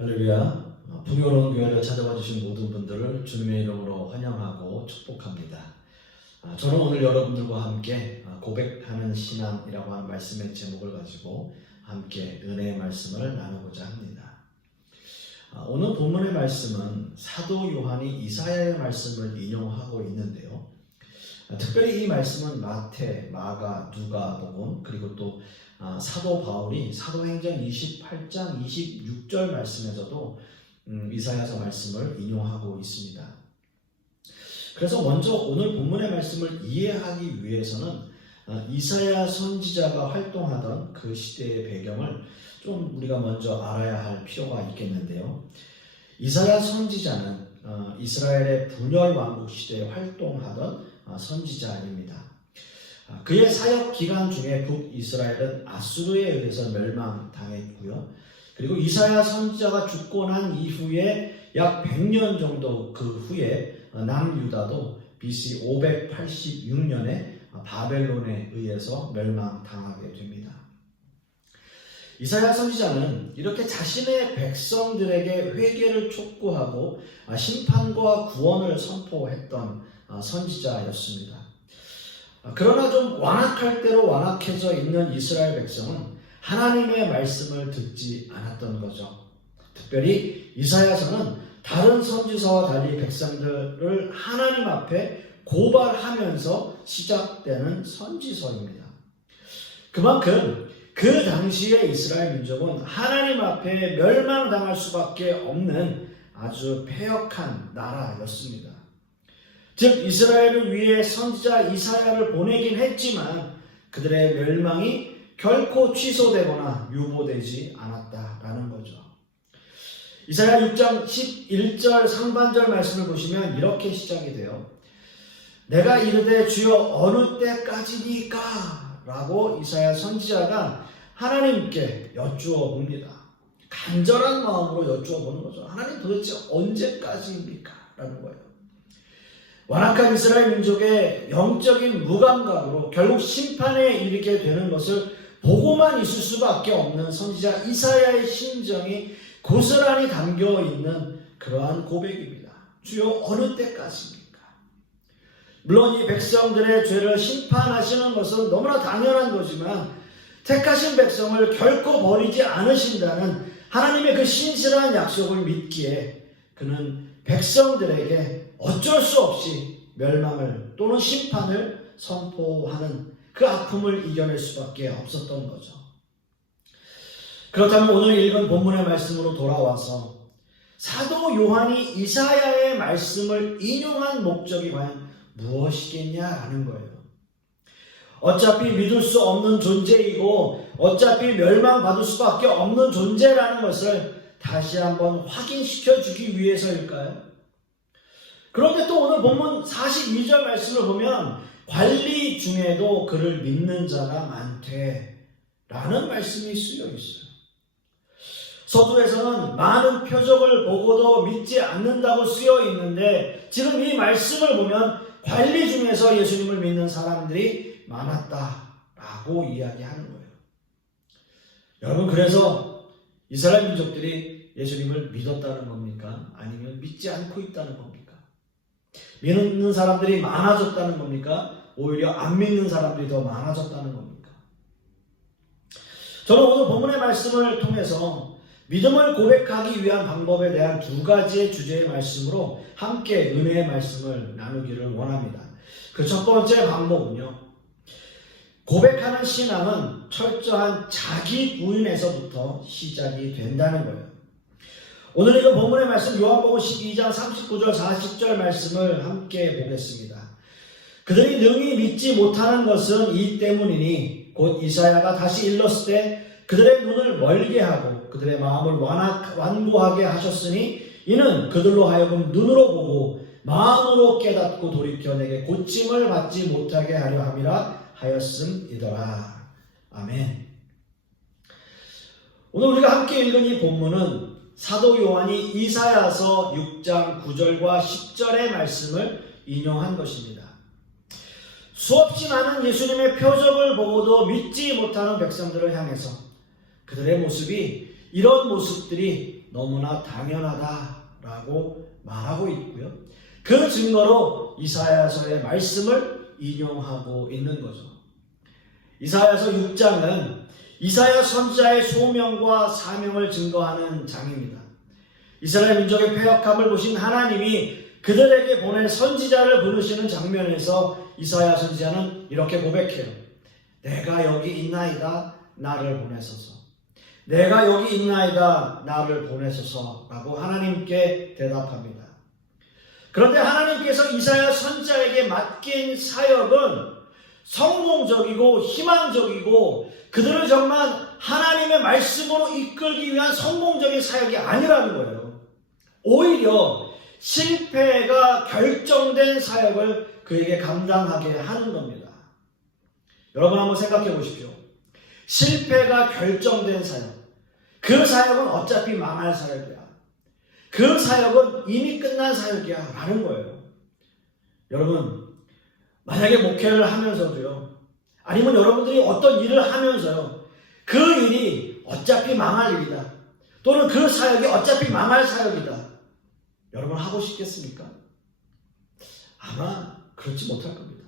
할렐루야. 풍요로운 교회를 찾아와 주신 모든 분들을 주님의 이름으로 환영하고 축복합니다. 저는 오늘 여러분들과 함께 고백하는 신앙이라고 하는 말씀의 제목을 가지고 함께 은혜의 말씀을 나누고자 합니다. 오늘 본문의 말씀은 사도 요한이 이사야의 말씀을 인용하고 있는데요. 특별히 이 말씀은 마태, 마가, 누가복음 그리고 또 사도 바울이 사도행전 28장 26절 말씀에서도 이사야서 말씀을 인용하고 있습니다. 그래서 먼저 오늘 본문의 말씀을 이해하기 위해서는 이사야 선지자가 활동하던 그 시대의 배경을 좀 우리가 먼저 알아야 할 필요가 있겠는데요. 이사야 선지자는 이스라엘의 분열 왕국 시대에 활동하던 선지자입니다. 그의 사역 기간 중에 북이스라엘은 아수르에 의해서 멸망당했고요. 그리고 이사야 선지자가 죽고 난 이후에 약 100년 정도 그 후에 남유다도 BC 586년에 바벨론에 의해서 멸망당하게 됩니다. 이사야 선지자는 이렇게 자신의 백성들에게 회개를 촉구하고 심판과 구원을 선포했던 선지자였습니다. 그러나 좀 완악할 대로 완악해져 있는 이스라엘 백성은 하나님의 말씀을 듣지 않았던 거죠. 특별히 이사야서는 다른 선지서와 달리 백성들을 하나님 앞에 고발하면서 시작되는 선지서입니다. 그만큼 그 당시의 이스라엘 민족은 하나님 앞에 멸망당할 수밖에 없는 아주 패역한 나라였습니다. 즉 이스라엘을 위해 선지자 이사야를 보내긴 했지만 그들의 멸망이 결코 취소되거나 유보되지 않았다라는 거죠. 이사야 6장 11절 상반절 말씀을 보시면 이렇게 시작이 돼요. 내가 이르되 주여 어느 때까지니까? 라고 이사야 선지자가 하나님께 여쭈어 봅니다. 간절한 마음으로 여쭈어 보는 거죠. 하나님 도대체 언제까지입니까? 라는 거예요. 완악한 이스라엘 민족의 영적인 무감각으로 결국 심판에 이르게 되는 것을 보고만 있을 수밖에 없는 선지자 이사야의 심정이 고스란히 담겨있는 그러한 고백입니다. 주여 어느 때까지입니까? 물론 이 백성들의 죄를 심판하시는 것은 너무나 당연한 거지만 택하신 백성을 결코 버리지 않으신다는 하나님의 그 신실한 약속을 믿기에 그는 백성들에게 어쩔 수 없이 멸망을 또는 심판을 선포하는 그 아픔을 이겨낼 수밖에 없었던 거죠. 그렇다면 오늘 읽은 본문의 말씀으로 돌아와서 사도 요한이 이사야의 말씀을 인용한 목적이 과연 무엇이겠냐라는 거예요. 어차피 믿을 수 없는 존재이고 어차피 멸망받을 수밖에 없는 존재라는 것을 다시 한번 확인시켜 주기 위해서일까요? 그런데 또 오늘 본문 42절 말씀을 보면 관리 중에도 그를 믿는 자가 많대 라는 말씀이 쓰여 있어요. 서두에서는 많은 표적을 보고도 믿지 않는다고 쓰여 있는데 지금 이 말씀을 보면 관리 중에서 예수님을 믿는 사람들이 많았다라고 이야기하는 거예요. 여러분 그래서 이스라엘 민족들이 예수님을 믿었다는 겁니까? 아니면 믿지 않고 있다는 겁니까? 믿는 사람들이 많아졌다는 겁니까? 오히려 안 믿는 사람들이 더 많아졌다는 겁니까? 저는 오늘 본문의 말씀을 통해서 믿음을 고백하기 위한 방법에 대한 두 가지의 주제의 말씀으로 함께 은혜의 말씀을 나누기를 원합니다. 그 첫 번째 방법은요. 고백하는 신앙은 철저한 자기 부인에서부터 시작이 된다는 거예요. 오늘 읽은 본문의 말씀 요한복음 12장 39절 40절 말씀을 함께 보겠습니다. 그들이 능히 믿지 못하는 것은 이 때문이니 곧 이사야가 다시 일렀을 때 그들의 눈을 멀게 하고 그들의 마음을 완고하게 하셨으니 이는 그들로 하여금 눈으로 보고 마음으로 깨닫고 돌이켜 내게 고침을 받지 못하게 하려 함이라 하였음이더라. 아멘. 오늘 우리가 함께 읽은 이 본문은 사도 요한이 이사야서 6장 9절과 10절의 말씀을 인용한 것입니다. 수없이 많은 예수님의 표적을 보고도 믿지 못하는 백성들을 향해서 그들의 모습이 이런 모습들이 너무나 당연하다라고 말하고 있고요. 그 증거로 이사야서의 말씀을 인용하고 있는 거죠. 이사야서 6장은 이사야 선지자의 소명과 사명을 증거하는 장입니다. 이스라엘 민족의 패역함을 보신 하나님이 그들에게 보낼 선지자를 부르시는 장면에서 이사야 선지자는 이렇게 고백해요. 내가 여기 있나이다 나를 보내소서. 내가 여기 있나이다 나를 보내소서라고 하나님께 대답합니다. 그런데 하나님께서 이사야 선지자에게 맡긴 사역은 성공적이고 희망적이고 그들을 정말 하나님의 말씀으로 이끌기 위한 성공적인 사역이 아니라는 거예요. 오히려 실패가 결정된 사역을 그에게 감당하게 하는 겁니다. 여러분 한번 생각해 보십시오. 실패가 결정된 사역, 그 사역은 어차피 망할 사역이야. 그 사역은 이미 끝난 사역이야 라는 거예요. 여러분 만약에 목회를 하면서도요, 아니면 여러분들이 어떤 일을 하면서요, 그 일이 어차피 망할 일이다, 또는 그 사역이 어차피 망할 사역이다, 여러분 하고 싶겠습니까? 아마 그렇지 못할 겁니다.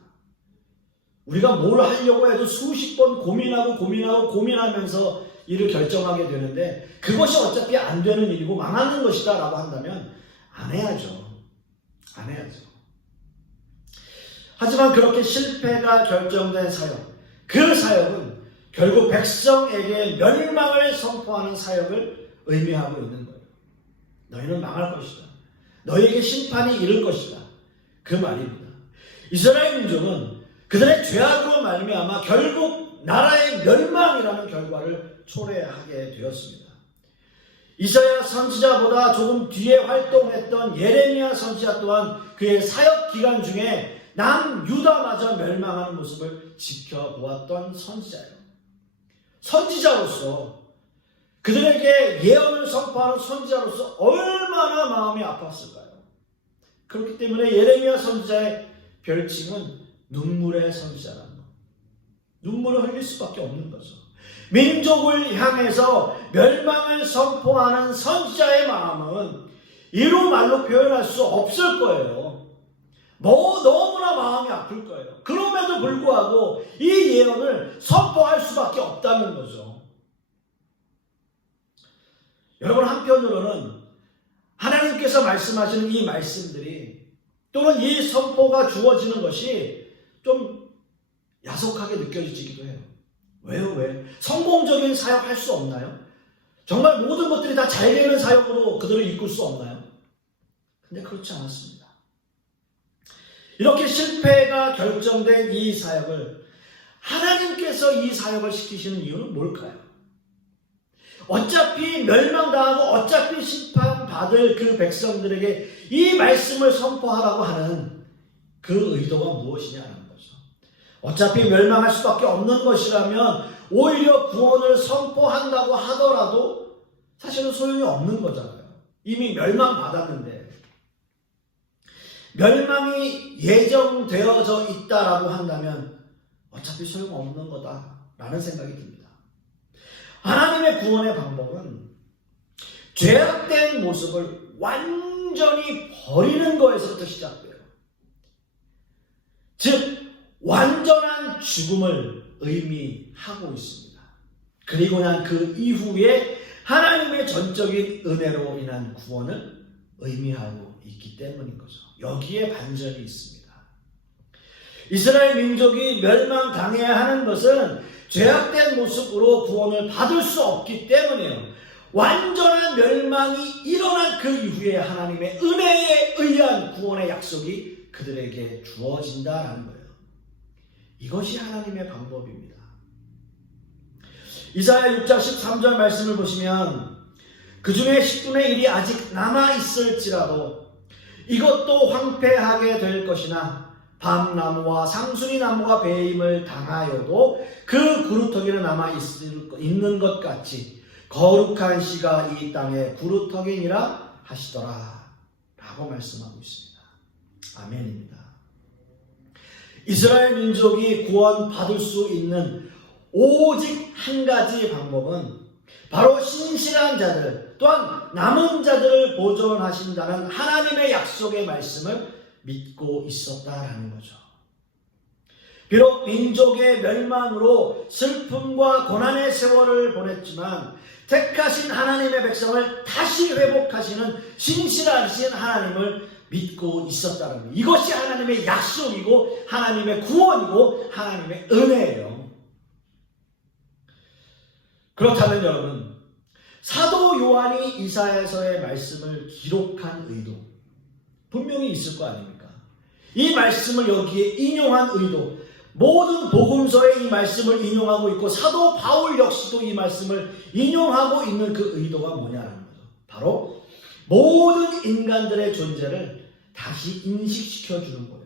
우리가 뭘 하려고 해도 수십 번 고민하면서 일을 결정하게 되는데 그것이 어차피 안 되는 일이고 망하는 것이다 라고 한다면 안 해야죠. 안 해야죠. 하지만 그렇게 실패가 결정된 사역, 그 사역은 결국 백성에게 멸망을 선포하는 사역을 의미하고 있는 거예요. 너희는 망할 것이다. 너희에게 심판이 이를 것이다. 그 말입니다. 이스라엘 민족은 그들의 죄악으로 말미암아 결국 나라의 멸망이라는 결과를 초래하게 되었습니다. 이사야 선지자보다 조금 뒤에 활동했던 예레미야 선지자 또한 그의 사역 기간 중에 남유다마저 멸망하는 모습을 지켜보았던 선지자예요. 선지자로서 그들에게 예언을 선포하는 선지자로서 얼마나 마음이 아팠을까요? 그렇기 때문에 예레미야 선지자의 별칭은 눈물의 선지자라는 것. 눈물을 흘릴 수밖에 없는 거죠. 민족을 향해서 멸망을 선포하는 선지자의 마음은 이루 말로 표현할 수 없을 거예요. 너무나 마음이 아플 거예요. 그럼에도 불구하고 이 예언을 선포할 수밖에 없다는 거죠. 여러분 한편으로는 하나님께서 말씀하시는 이 말씀들이 또는 이 선포가 주어지는 것이 좀 야속하게 느껴지기도 해요. 왜요? 왜? 성공적인 사역 할 수 없나요? 정말 모든 것들이 다 잘 되는 사역으로 그들을 이끌 수 없나요? 근데 그렇지 않았습니다. 이렇게 실패가 결정된 이 사역을 하나님께서 이 사역을 시키시는 이유는 뭘까요? 어차피 멸망당하고 어차피 심판받을 그 백성들에게 이 말씀을 선포하라고 하는 그 의도가 무엇이냐는 거죠. 어차피 멸망할 수밖에 없는 것이라면 오히려 구원을 선포한다고 하더라도 사실은 소용이 없는 거잖아요. 이미 멸망받았는데 멸망이 예정되어져 있다라고 한다면 어차피 소용없는 거다라는 생각이 듭니다. 하나님의 구원의 방법은 죄악된 모습을 완전히 버리는 거에서부터 시작돼요. 즉 완전한 죽음을 의미하고 있습니다. 그리고 난 그 이후에 하나님의 전적인 은혜로 인한 구원을 의미하고 있기 때문인 거죠. 여기에 반전이 있습니다. 이스라엘 민족이 멸망당해야 하는 것은 죄악된 모습으로 구원을 받을 수 없기 때문이에요. 완전한 멸망이 일어난 그 이후에 하나님의 은혜에 의한 구원의 약속이 그들에게 주어진다라는 거예요. 이것이 하나님의 방법입니다. 이사야 6장 13절 말씀을 보시면 그 중에 10분의 1이 아직 남아있을지라도 이것도 황폐하게 될 것이나 밤나무와 상수리 나무가 배임을 당하여도 그 구루터기는 남아있는 것 같이 거룩한 씨가 이 땅에 구루터기니라 하시더라 라고 말씀하고 있습니다. 아멘입니다. 이스라엘 민족이 구원받을 수 있는 오직 한 가지 방법은 바로 신실한 자들 또한 남은 자들을 보존하신다는 하나님의 약속의 말씀을 믿고 있었다라는 거죠. 비록 민족의 멸망으로 슬픔과 고난의 세월을 보냈지만 택하신 하나님의 백성을 다시 회복하시는 신실하신 하나님을 믿고 있었다는 거예요. 이것이 하나님의 약속이고 하나님의 구원이고 하나님의 은혜예요. 그렇다면 여러분, 사도 요한이 이사야서의 말씀을 기록한 의도 분명히 있을 거 아닙니까? 이 말씀을 여기에 인용한 의도, 모든 복음서에 이 말씀을 인용하고 있고 사도 바울 역시도 이 말씀을 인용하고 있는 그 의도가 뭐냐는 거죠. 바로 모든 인간들의 존재를 다시 인식시켜 주는 거예요.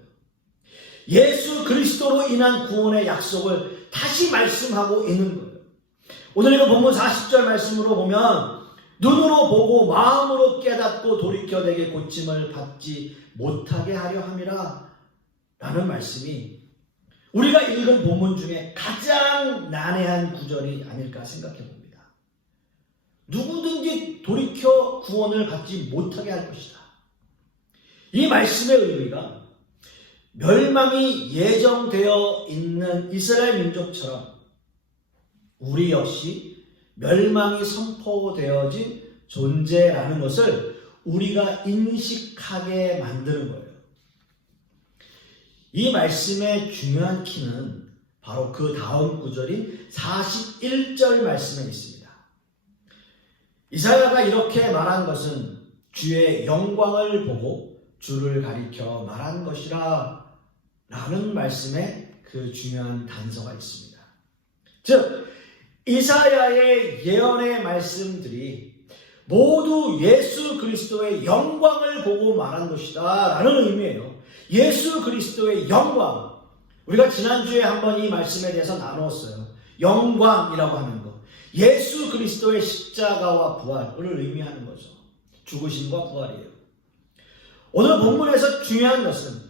예수 그리스도로 인한 구원의 약속을 다시 말씀하고 있는 거예요. 오늘 이거 본문 40절 말씀으로 보면 눈으로 보고 마음으로 깨닫고 돌이켜 내게 고침을 받지 못하게 하려 함이라 라는 말씀이 우리가 읽은 본문 중에 가장 난해한 구절이 아닐까 생각해 봅니다. 누구든지 돌이켜 구원을 받지 못하게 할 것이다. 이 말씀의 의미가 멸망이 예정되어 있는 이스라엘 민족처럼 우리 역시 멸망이 선포되어진 존재라는 것을 우리가 인식하게 만드는 거예요. 이 말씀의 중요한 키는 바로 그 다음 구절인 41절 말씀에 있습니다. 이사야가 이렇게 말한 것은 주의 영광을 보고 주를 가리켜 말한 것이라 라는 말씀에 그 중요한 단서가 있습니다. 즉 이사야의 예언의 말씀들이 모두 예수 그리스도의 영광을 보고 말한 것이다 라는 의미예요. 예수 그리스도의 영광. 우리가 지난주에 한번 이 말씀에 대해서 나누었어요. 영광이라고 하는 것. 예수 그리스도의 십자가와 부활을 의미하는 거죠. 죽으심과 부활이에요. 오늘 본문에서 중요한 것은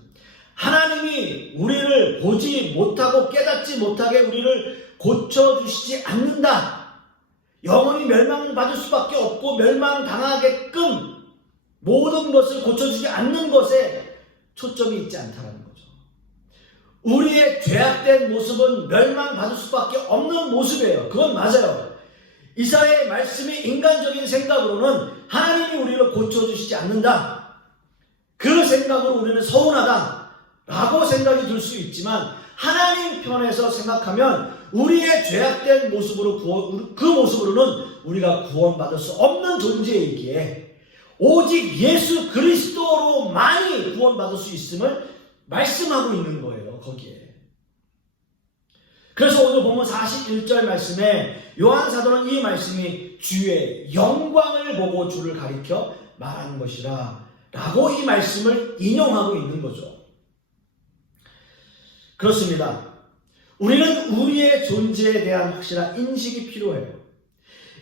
하나님이 우리를 보지 못하고 깨닫지 못하게 우리를 고쳐주시지 않는다. 영원히 멸망받을 수밖에 없고 멸망당하게끔 모든 것을 고쳐주지 않는 것에 초점이 있지 않다는 거죠. 우리의 죄악된 모습은 멸망받을 수밖에 없는 모습이에요. 그건 맞아요. 이사야의 말씀이 인간적인 생각으로는 하나님이 우리를 고쳐주시지 않는다. 그 생각으로 우리는 서운하다 라고 생각이 들 수 있지만 하나님 편에서 생각하면 우리의 죄악된 모습으로 그 모습으로는 우리가 구원받을 수 없는 존재이기에 오직 예수 그리스도로만이 구원받을 수 있음을 말씀하고 있는 거예요. 거기에. 그래서 오늘 보면 41절 말씀에 요한 사도는 이 말씀이 주의 영광을 보고 주를 가리켜 말한 것이라 라고 이 말씀을 인용하고 있는 거죠. 그렇습니다. 우리는 우리의 존재에 대한 확실한 인식이 필요해요.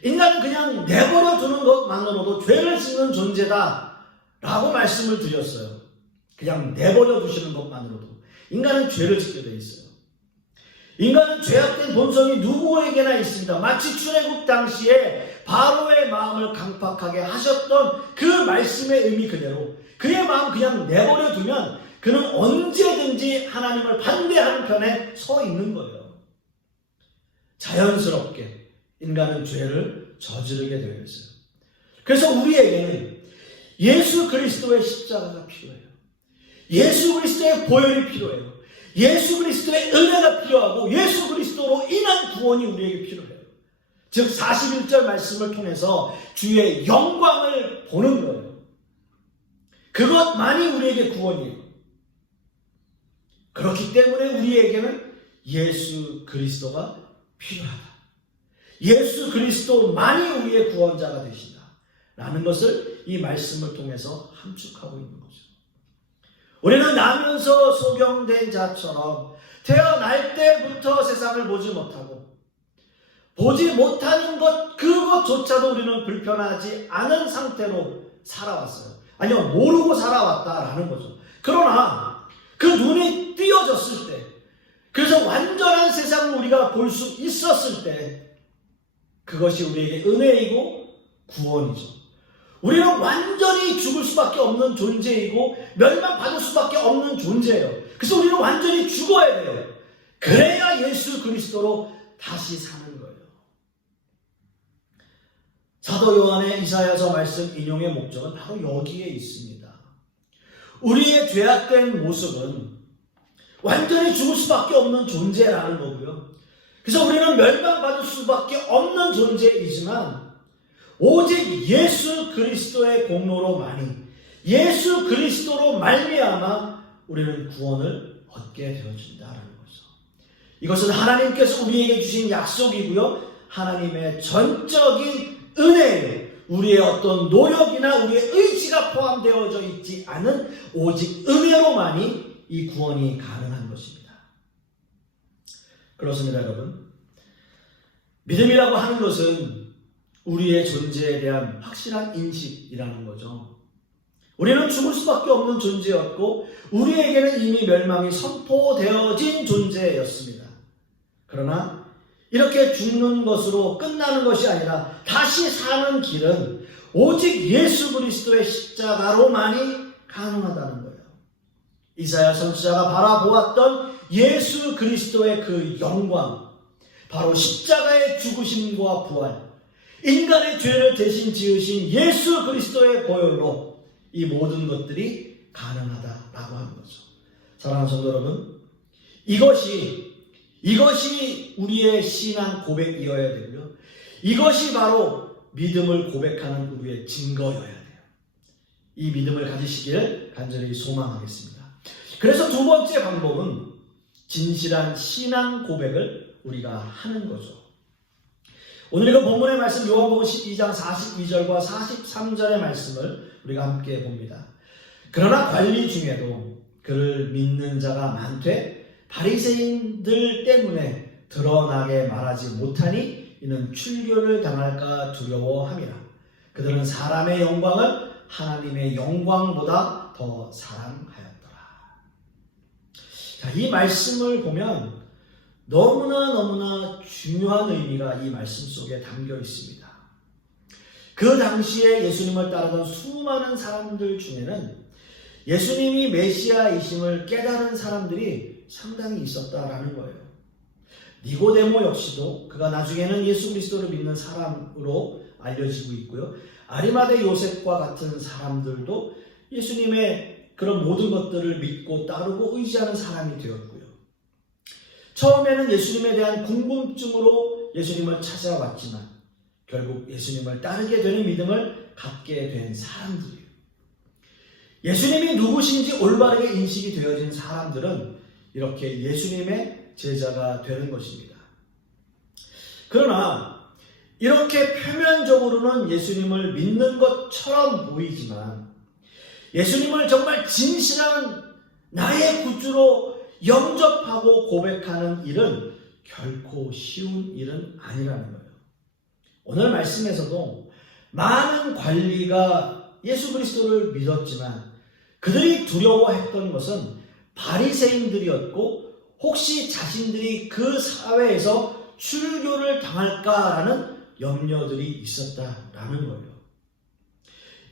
인간은 그냥 내버려 두는 것만으로도 죄를 짓는 존재다 라고 말씀을 드렸어요. 그냥 내버려 두시는 것만으로도 인간은 죄를 짓게 되어 있어요. 인간은 죄악된 본성이 누구에게나 있습니다. 마치 출애굽 당시에 바로의 마음을 강팍하게 하셨던 그 말씀의 의미 그대로 그의 마음 그냥 내버려 두면 그는 언제든지 하나님을 반대하는 편에 서 있는 거예요. 자연스럽게 인간은 죄를 저지르게 되어 있어요. 그래서 우리에게는 예수 그리스도의 십자가가 필요해요. 예수 그리스도의 보혈이 필요해요. 예수 그리스도의 은혜가 필요하고 예수 그리스도로 인한 구원이 우리에게 필요해요. 즉 41절 말씀을 통해서 주의 영광을 보는 거예요. 그것만이 우리에게 구원이에요. 그렇기 때문에 우리에게는 예수 그리스도가 필요하다. 예수 그리스도만이 우리의 구원자가 되신다 라는 것을 이 말씀을 통해서 함축하고 있는 거죠. 우리는 나면서 소경된 자처럼 태어날 때부터 세상을 보지 못하고 보지 못하는 것 그것조차도 우리는 불편하지 않은 상태로 살아왔어요. 아니요, 모르고 살아왔다라는 거죠. 그러나 그 눈이 띄어졌을 때, 그래서 완전한 세상을 우리가 볼 수 있었을 때 그것이 우리에게 은혜이고 구원이죠. 우리는 완전히 죽을 수밖에 없는 존재이고 멸망받을 수밖에 없는 존재예요. 그래서 우리는 완전히 죽어야 돼요. 그래야 예수 그리스도로 다시 사는 거예요. 사도 요한의 이사야서 말씀 인용의 목적은 바로 여기에 있습니다. 우리의 죄악된 모습은 완전히 죽을 수밖에 없는 존재라는 거고요. 그래서 우리는 멸망받을 수밖에 없는 존재이지만 오직 예수 그리스도의 공로로만이, 예수 그리스도로 말미암아 우리는 구원을 얻게 되어진다라는 거죠. 이것은 하나님께서 우리에게 주신 약속이고요. 하나님의 전적인 은혜예요. 우리의 어떤 노력이나 우리의 의지가 포함되어져 있지 않은 오직 은혜로만이 이 구원이 가능한 것입니다. 그렇습니다, 여러분. 믿음이라고 하는 것은 우리의 존재에 대한 확실한 인식이라는 거죠. 우리는 죽을 수밖에 없는 존재였고 우리에게는 이미 멸망이 선포되어진 존재였습니다. 그러나 이렇게 죽는 것으로 끝나는 것이 아니라 다시 사는 길은 오직 예수 그리스도의 십자가로만이 가능하다는 거예요. 이사야 선지자가 바라보았던 예수 그리스도의 그 영광, 바로 십자가의 죽으심과 부활, 인간의 죄를 대신 지으신 예수 그리스도의 보혈로 이 모든 것들이 가능하다라고 하는 거죠. 사랑하는 성도 여러분, 이것이 우리의 신앙 고백이어야 되고요. 이것이 바로 믿음을 고백하는 우리의 증거여야 돼요. 이 믿음을 가지시기를 간절히 소망하겠습니다. 그래서 두 번째 방법은 진실한 신앙 고백을 우리가 하는 거죠. 오늘 이거 본문의 말씀 요한복음 12장 42절과 43절의 말씀을 우리가 함께 봅니다. 그러나 관리 중에도 그를 믿는 자가 많되 바리새인들 때문에 드러나게 말하지 못하니 이는 출교를 당할까 두려워함이라. 그들은 사람의 영광을 하나님의 영광보다 더 사랑하였더라. 자, 이 말씀을 보면 너무나 중요한 의미가 이 말씀 속에 담겨 있습니다. 그 당시에 예수님을 따르던 수많은 사람들 중에는 예수님이 메시아이심을 깨달은 사람들이 상당히 있었다라는 거예요. 니고데모 역시도 그가 나중에는 예수 그리스도를 믿는 사람으로 알려지고 있고요. 아리마대 요셉과 같은 사람들도 예수님의 그런 모든 것들을 믿고 따르고 의지하는 사람이 되었고요. 처음에는 예수님에 대한 궁금증으로 예수님을 찾아왔지만 결국 예수님을 따르게 되는 믿음을 갖게 된 사람들이에요. 예수님이 누구신지 올바르게 인식이 되어진 사람들은 이렇게 예수님의 제자가 되는 것입니다. 그러나 이렇게 표면적으로는 예수님을 믿는 것처럼 보이지만 예수님을 정말 진실한 나의 구주로 영접하고 고백하는 일은 결코 쉬운 일은 아니라는 거예요. 오늘 말씀에서도 많은 관리가 예수 그리스도를 믿었지만 그들이 두려워했던 것은 바리새인들이었고 혹시 자신들이 그 사회에서 출교를 당할까라는 염려들이 있었다라는 거예요.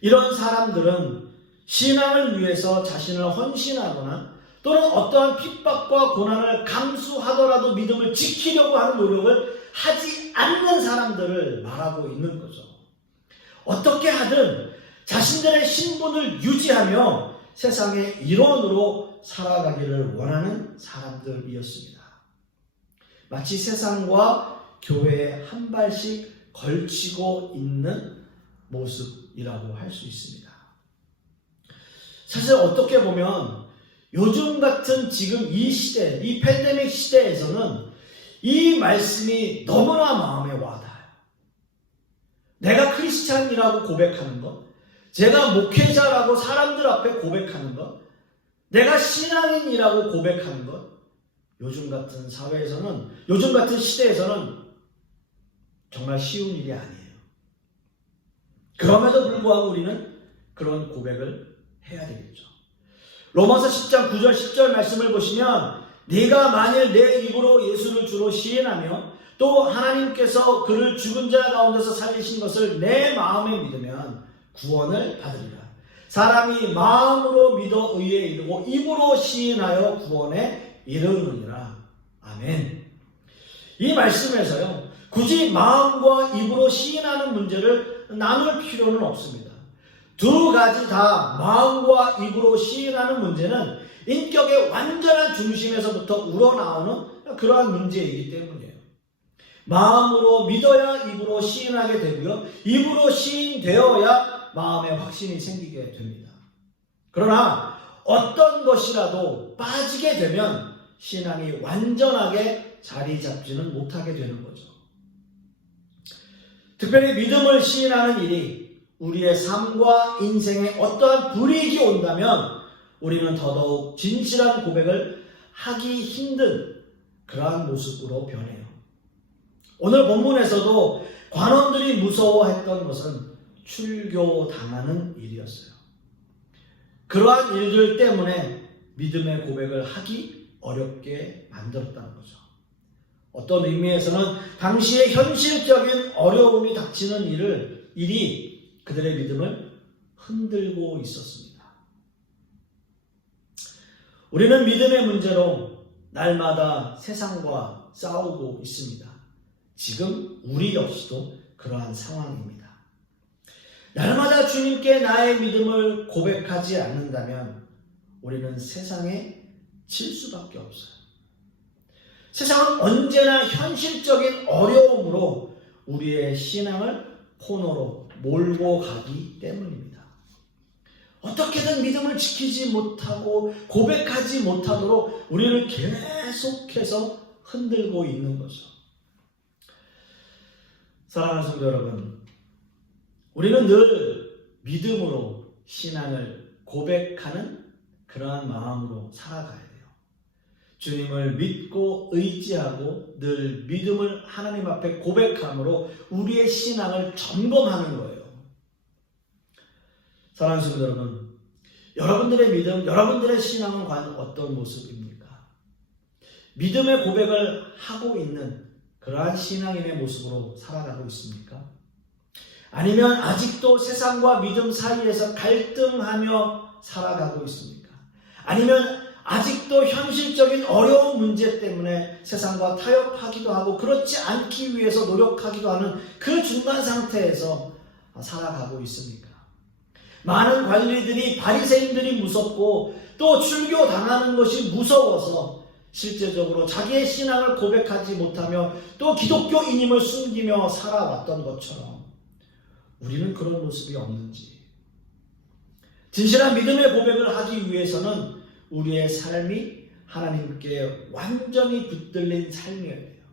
이런 사람들은 신앙을 위해서 자신을 헌신하거나 또는 어떠한 핍박과 고난을 감수하더라도 믿음을 지키려고 하는 노력을 하지 않는 사람들을 말하고 있는 거죠. 어떻게 하든 자신들의 신분을 유지하며 세상의 일원으로 살아가기를 원하는 사람들이었습니다. 마치 세상과 교회에 한 발씩 걸치고 있는 모습이라고 할 수 있습니다. 사실 어떻게 보면 요즘 같은 지금 이 시대, 이 팬데믹 시대에서는 이 말씀이 너무나 마음에 와닿아요. 내가 크리스찬이라고 고백하는 것, 제가 목회자라고 사람들 앞에 고백하는 것, 내가 신앙인이라고 고백하는 것, 요즘 같은 사회에서는, 요즘 같은 시대에서는 정말 쉬운 일이 아니에요. 그럼에도 불구하고 우리는 그런 고백을 해야 되겠죠. 로마서 10장 9절 10절 말씀을 보시면 네가 만일 내 입으로 예수를 주로 시인하며 또 또 하나님께서 그를 죽은 자 가운데서 살리신 것을 내 마음에 믿으면 구원을 받으리라. 사람이 마음으로 믿어 의에 이르고 입으로 시인하여 구원에 이르느니라. 아멘. 이 말씀에서요, 굳이 마음과 입으로 시인하는 문제를 나눌 필요는 없습니다. 두 가지 다 마음과 입으로 시인하는 문제는 인격의 완전한 중심에서부터 우러나오는 그러한 문제이기 때문이에요. 마음으로 믿어야 입으로 시인하게 되고요, 입으로 시인되어야 마음에 확신이 생기게 됩니다. 그러나 어떤 것이라도 빠지게 되면 신앙이 완전하게 자리 잡지는 못하게 되는 거죠. 특별히 믿음을 시인하는 일이 우리의 삶과 인생에 어떠한 불이익이 온다면 우리는 더더욱 진실한 고백을 하기 힘든 그러한 모습으로 변해요. 오늘 본문에서도 관원들이 무서워했던 것은 출교당하는 일이었어요. 그러한 일들 때문에 믿음의 고백을 하기 어렵게 만들었다는 거죠. 어떤 의미에서는 당시의 현실적인 어려움이 닥치는 일이 그들의 믿음을 흔들고 있었습니다. 우리는 믿음의 문제로 날마다 세상과 싸우고 있습니다. 지금 우리 역시도 그러한 상황입니다. 날마다 주님께 나의 믿음을 고백하지 않는다면 우리는 세상에 질 수밖에 없어요. 세상은 언제나 현실적인 어려움으로 우리의 신앙을 코너로 몰고 가기 때문입니다. 어떻게든 믿음을 지키지 못하고 고백하지 못하도록 우리를 계속해서 흔들고 있는 거죠. 사랑하는 성도 여러분, 우리는 늘 믿음으로 신앙을 고백하는 그러한 마음으로 살아가야 돼요. 주님을 믿고 의지하고 늘 믿음을 하나님 앞에 고백함으로 우리의 신앙을 점검하는 거예요. 사랑하는 성도 여러분, 여러분들의 믿음, 여러분들의 신앙은 과연 어떤 모습입니까? 믿음의 고백을 하고 있는 그러한 신앙인의 모습으로 살아가고 있습니까? 아니면 아직도 세상과 믿음 사이에서 갈등하며 살아가고 있습니까? 아니면 아직도 현실적인 어려운 문제 때문에 세상과 타협하기도 하고 그렇지 않기 위해서 노력하기도 하는 그 중간 상태에서 살아가고 있습니까? 많은 관리들이 바리새인들이 무섭고 또 출교 당하는 것이 무서워서 실제적으로 자기의 신앙을 고백하지 못하며 또 기독교인임을 숨기며 살아왔던 것처럼 우리는 그런 모습이 없는지, 진실한 믿음의 고백을 하기 위해서는 우리의 삶이 하나님께 완전히 붙들린 삶이어야 돼요.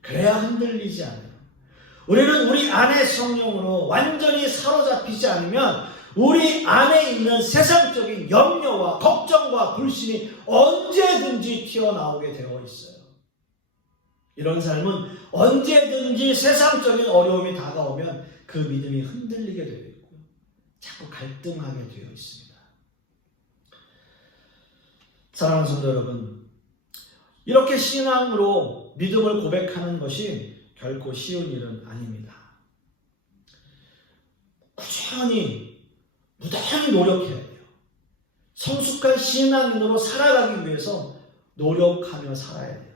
그래야 흔들리지 않아요. 우리는 우리 안의 성령으로 완전히 사로잡히지 않으면 우리 안에 있는 세상적인 염려와 걱정과 불신이 언제든지 튀어나오게 되어 있어요. 이런 삶은 언제든지 세상적인 어려움이 다가오면 그 믿음이 흔들리게 되어 있고 자꾸 갈등하게 되어 있습니다. 사랑하는 성도 여러분, 이렇게 신앙으로 믿음을 고백하는 것이 결코 쉬운 일은 아닙니다. 꾸준히 무단히 노력해야 돼요. 성숙한 신앙인으로 살아가기 위해서 노력하며 살아야 돼요.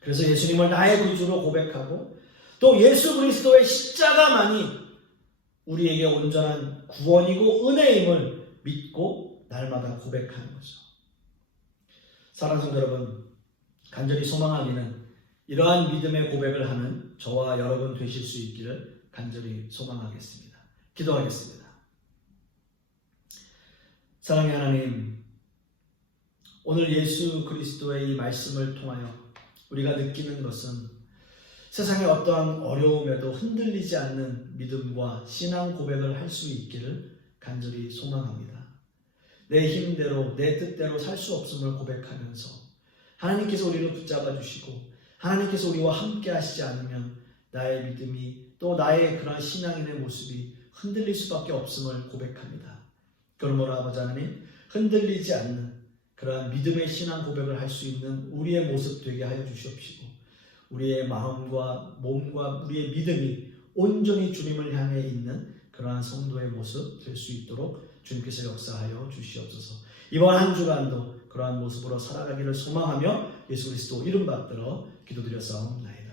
그래서 예수님을 나의 구주로 고백하고 또 예수 그리스도의 십자가만이 우리에게 온전한 구원이고 은혜임을 믿고 날마다 고백하는 거죠. 사랑하는 성도 여러분, 간절히 소망하기는 이러한 믿음의 고백을 하는 저와 여러분 되실 수 있기를 간절히 소망하겠습니다. 기도하겠습니다. 사랑의 하나님, 오늘 예수 그리스도의 이 말씀을 통하여 우리가 느끼는 것은 세상의 어떠한 어려움에도 흔들리지 않는 믿음과 신앙 고백을 할 수 있기를 간절히 소망합니다. 내 힘대로 내 뜻대로 살 수 없음을 고백하면서 하나님께서 우리를 붙잡아 주시고 하나님께서 우리와 함께 하시지 않으면 나의 믿음이 또 나의 그런 신앙인의 모습이 흔들릴 수밖에 없음을 고백합니다. 그러므로 아버지 하나님, 흔들리지 않는 그러한 믿음의 신앙 고백을 할 수 있는 우리의 모습 되게 하여 주시옵시고 우리의 마음과 몸과 우리의 믿음이 온전히 주님을 향해 있는 그러한 성도의 모습 될 수 있도록 주님께서 역사하여 주시옵소서. 이번 한 주간도 그러한 모습으로 살아가기를 소망하며 예수 그리스도 이름 받들어 기도드렸사옵나이다.